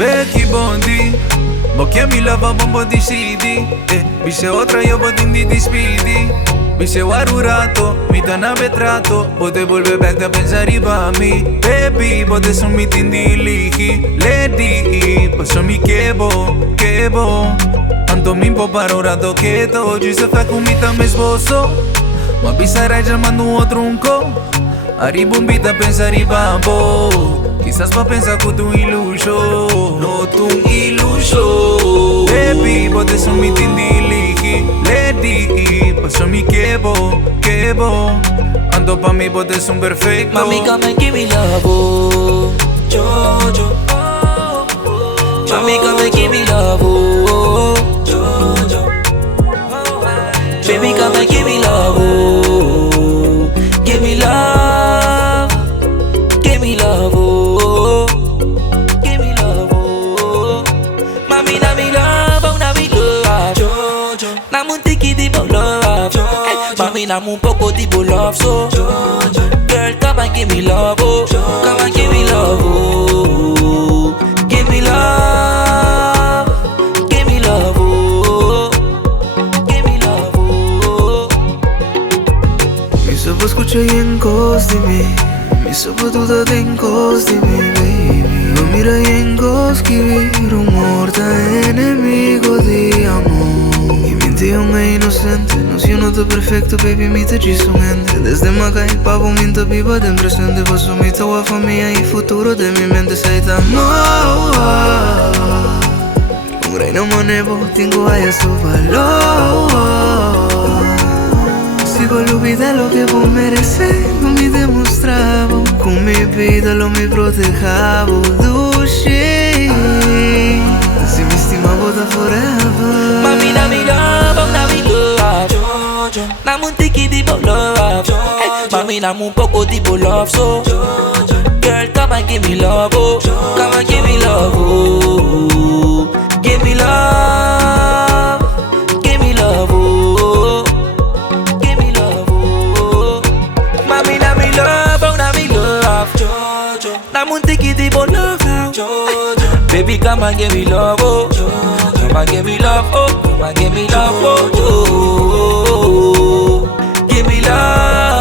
Becky Bondi, bo chiami lava bombo di CD. Vise otra yo botin di speedy. Vise warurato, mi tan abetrato. Bote volve back da pensare pa mi. Baby, bote son mi tindi ligi. Lady, paso mi kebo. Tanto mi impo para ora do quieto. Oggi se fa con mi me sbosso. Ma bisarai chiamando un trunco. Aribumbita pensare bambo. Quizás va a pensar que tu ilusión, no tu ilusión. Baby, bote son mi tindiligi. Lady, paso mi kebo. Ando pa mi bote son perfecto. Mami, come and give me love, oh. Jojo. Mami, come and give me love, oh. Jojo. Baby, come and give me love, oh. Give me love. Give me love, oh. Give me love, oh. Mami, na mi love, oh, na mi love. Jojo. Namun tiki di bo love. Jojo. Mami, namun poco di bo love, so. Jojo. Girl, come and give me love, oh. Come and give me love, oh. Give me love. Give me love, oh. Give me love, oh. Mi sopo escucha y encostimi. Mi sopo duda de encostimi, baby. No mira y encoskivi. Rumor ta enemigo di amor. Y minti un é inocente. No si uno te perfecto, baby, mi te ci son gente. Desde maca il pavo minta viva de presente. Paso mi tua famiglia y futuro de mi mente. Sei tan un reino monevo, tengo a su valor. Si voglio olvidar lo que vos mereces, no me demostraba. Con mi vida lo me protejaba. Dushi, si me estimaba da forever. Mami, na mi love, oh, na mi love. Jojo. Namun tiki di bo love. Jojo. Mami, namun poco di bo love, so. Jojo. Girl, come and give me love, oh. Jojo. Come and give me love, oh. Give me love. Give me love, oh. Give me love, oh. Mami, na mi love, oh, na mi love. Jojo. Namun tiki di bo love now. Jojo. Baby, come and give me love, oh. Jojo. Come and give me love, oh. Come and give me love, oh. Give me love.